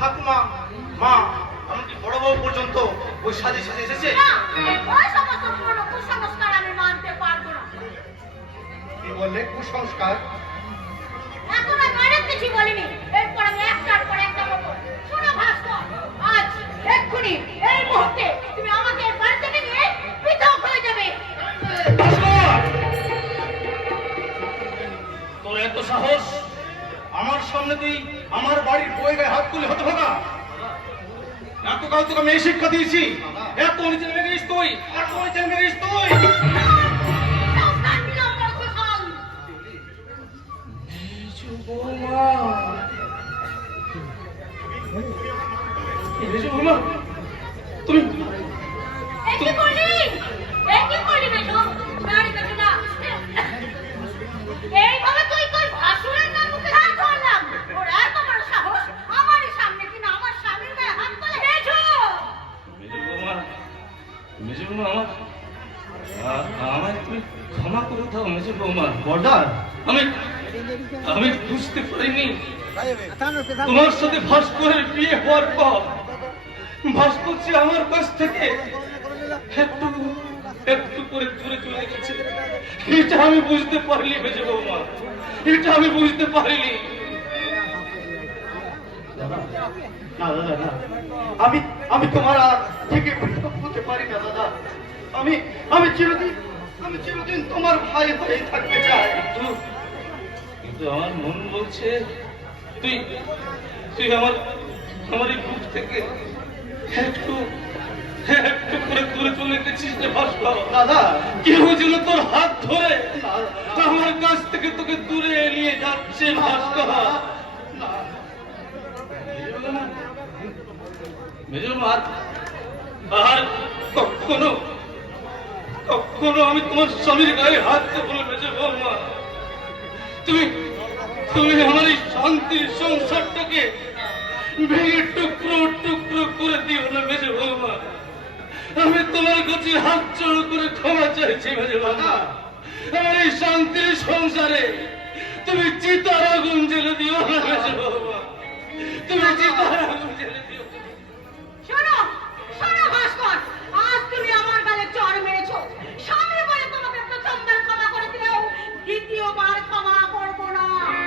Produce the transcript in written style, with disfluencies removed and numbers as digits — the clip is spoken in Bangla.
ঠাকুমা, মা, এমনকি বড় বউ পর্যন্ত ওই সাজে সাজে এসেছে। ওই সমস্ত পুরনো কুসংস্কার আমি মানতে পারবো না। কি বললে? কুসংস্কার? এখন আমি অনেক কিছু বলিনি, এরপর আমি একটার পর একটা বলবো। শোনো ভাস্কর, আজ এক্ষুনি এই মুহূর্তে তুমি আমাকে এই বাড়ি থেকে নিয়ে পৃথক হয়ে যাবে। তোর এত সাহস, আমার সামনে তুই আমার বাড়ির বই গায়ে হাত তুলে হতে ভাগা? এতকাল তোকে আমি এই শিক্ষা দিয়েছি, এত নিচে নেমে গেছিস তুই, এত নিচে নেমে গেছিস তুই। সংস্কার দিলাম বড় কুশল। তুমি কি করলি? কি করলি বেজো? গাড়ি বেজো না। এইভাবে তুই তোর ভাসুরের নাম মুখে হাত ধরলাম। ওর এত বড় সাহস, আমারই সামনে কিনা আমার স্বামীর গায়ে হাত তোলে। বেজো! মেজো বৌমা, আমায় তুমি ক্ষমা করে দাও মেজো বৌমা। বর্দার, আমি বুঝতে পারিনি তোমার সাথে ভাস্করের বিয়ে হওয়ার পর ভাস্কর যে আমার কাছ থেকে একটু একটু করে দূরে চলে গেছে, এটা আমি বুঝতে পারিনি মেজো বৌমা, এটা আমি বুঝতে পারিনি। না দাদা না, আমি তোমার থেকে পৃথক হতে পারি না দাদা। আমি চিরদিন তোমার ভাই হয়ে থাকতে চাই। কিন্তু আমার মন বলছে তুই তুই আমার এই বুক থেকে একটু একটু করে দূরে চলে গেছিস রে ভাস্কর। দাদা, কেউ যেন তোর হাত ধরে আমার কাছ থেকে তোকে দূরে নিয়ে যাচ্ছে ভাস্কর। মেজো মা, আর কখনো কখনো আমি তোমার স্বামীর গায়ে হাত দেবো না মেজো বৌমা। তুমি আমার এই শান্তির সংসারটাকে ভেঙে টুকরো টুকরো করে দিও না মেজো বৌমা। আমি তোমার কাছে হাত জোড় করে ক্ষমা চাইছি মেজো বৌমা। আমার এই শান্তির সংসারে তুমি চিতার আগুন জ্বেলে দিও না মেজো বৌমা, তুমি চিতার আগুন জ্বেলে দিও না।